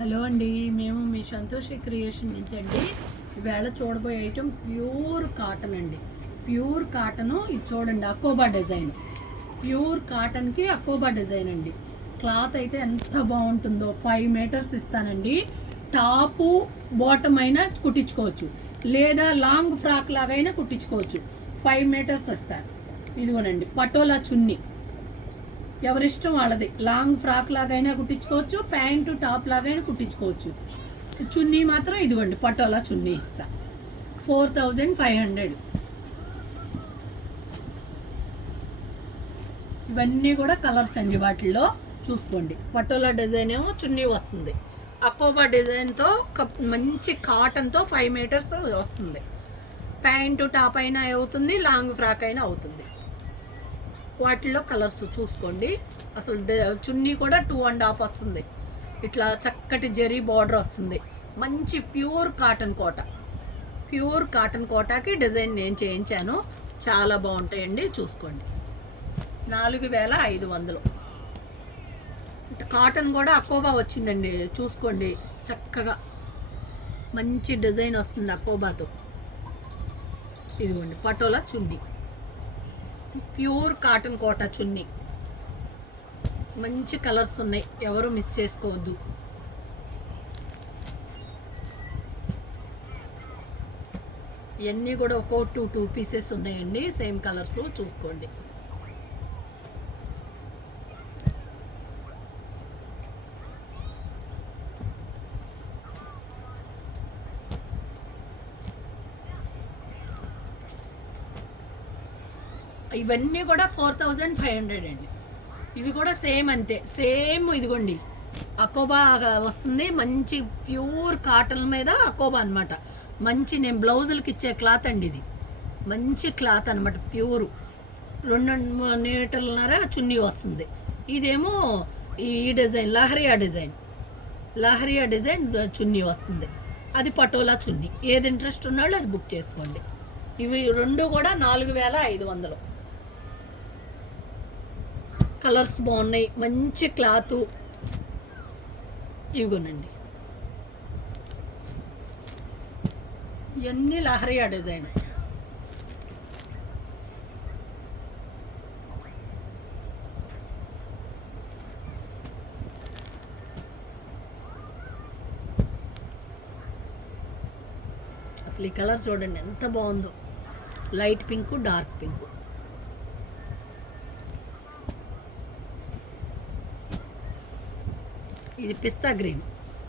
Hello అండి, మేము మీ Santoshi creation నుంచి అండి. ఈవేళ చూడబోయే ఐటమ్ ప్యూర్ కాటన్ అండి. ప్యూర్ కాటను ఇది చూడండి, అకోబా డిజైన్. ప్యూర్ కాటన్కి అకోబా డిజైన్ అండి. క్లాత్ అయితే ఎంత బాగుంటుందో. 5 మీటర్స్ ఇస్తానండి. టాపు బాటమ్ అయినా కుట్టించుకోవచ్చు, లేదా లాంగ్ ఫ్రాక్ లాగైనా కుట్టించుకోవచ్చు. 5 మీటర్స్ వస్తారు. ఇదిగోనండి పటోలా చున్నీ, ఎవరిష్టం వాళ్ళది. లాంగ్ ఫ్రాక్ లాగైనా కుట్టించుకోవచ్చు, ప్యాంటు టాప్ లాగైనా కుట్టించుకోవచ్చు. చున్నీ మాత్రం ఇదిగోండి పటోలా చున్నీ ఇస్తా. 4500. ఇవన్నీ కూడా కలర్స్ అండి. వాటిల్లో చూసుకోండి. పటోలా డిజైన్ ఏమో చున్నీ వస్తుంది. అకోబా డిజైన్తో మంచి కాటన్తో 5 మీటర్స్ వస్తుంది. ప్యాంటు టాప్ అయినా అవుతుంది, లాంగ్ ఫ్రాక్ అయినా అవుతుంది. వాటిల్లో కలర్స్ చూసుకోండి. అసలు చున్నీ కూడా 2.5 వస్తుంది. ఇట్లా చక్కటి జరీ బార్డర్ వస్తుంది. మంచి ప్యూర్ కాటన్ కోట. ప్యూర్ కాటన్ కోటాకి డిజైన్ నేను చేయించాను. చాలా బాగుంటాయండి, చూసుకోండి. 4500. కాటన్ కూడా అకోబా వచ్చిందండి, చూసుకోండి. చక్కగా మంచి డిజైన్ వస్తుంది అకోబాతో. ఇదిగోండి పటోలా చున్నీ, ప్యూర్ కాటన్ కోటా చున్నీ. మంచి కలర్స్ ఉన్నాయి, ఎవరు మిస్ చేసుకోవద్దు. ఇవన్నీ కూడా ఒక్కో 2 పీసెస్ ఉన్నాయండి, సేమ్ కలర్స్. చూసుకోండి. ఇవన్నీ కూడా 4500 అండి. ఇవి కూడా సేమ్ అంతే, సేమ్. ఇదిగోండి అకోబా వస్తుంది. మంచి ప్యూర్ కాటన్ మీద అకోబా అనమాట. మంచి నేను బ్లౌజులకి ఇచ్చే క్లాత్ అండి ఇది. మంచి క్లాత్ అనమాట, ప్యూర్. 2 మీటర్లన్నర చున్నీ వస్తుంది. ఇదేమో ఈ design Lahariya design, Lahariya design chunni వస్తుంది. అది పటోలా చున్నీ. ఏది ఇంట్రెస్ట్ ఉన్నాడో అది బుక్ చేసుకోండి. ఇవి రెండు కూడా 4500. కలర్స్ బాగున్నాయి, మంచి క్లాతు. ఇవిగోనండి, ఇవన్నీ లహరియా డిజైన్. అసలు ఈ కలర్ చూడండి ఎంత బాగుందో. Light pink, dark pink. ఇది పిస్తా గ్రీన్,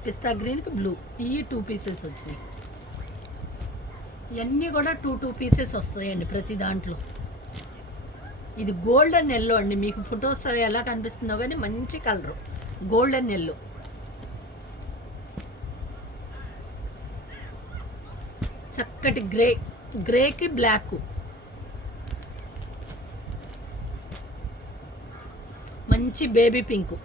పిస్తా గ్రీన్కి బ్లూ. ఈ 2 పీసెస్ వచ్చినాయి. ఇవన్నీ కూడా 2 పీసెస్ వస్తాయండి ప్రతి దాంట్లో. ఇది గోల్డెన్ ఎల్లో అండి. మీకు ఫొటోస్ ఎలా కనిపిస్తుందో కానీ మంచి కలరు, గోల్డెన్ ఎల్లో. చక్కటి గ్రే, గ్రేకి బ్లాక్. మంచి బేబీ పింక్.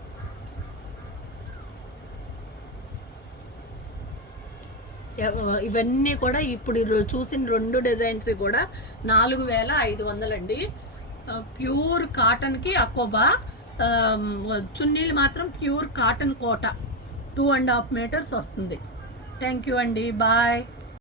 ఇవన్నీ కూడా ఇప్పుడు చూసిన 2 డిజైన్స్ కూడా 4500 అండి. ప్యూర్ కాటన్కి అకోబా. చున్నీలు మాత్రం ప్యూర్ కాటన్ కోట. 2.5 మీటర్స్ వస్తుంది. థ్యాంక్ యూ అండి, బాయ్.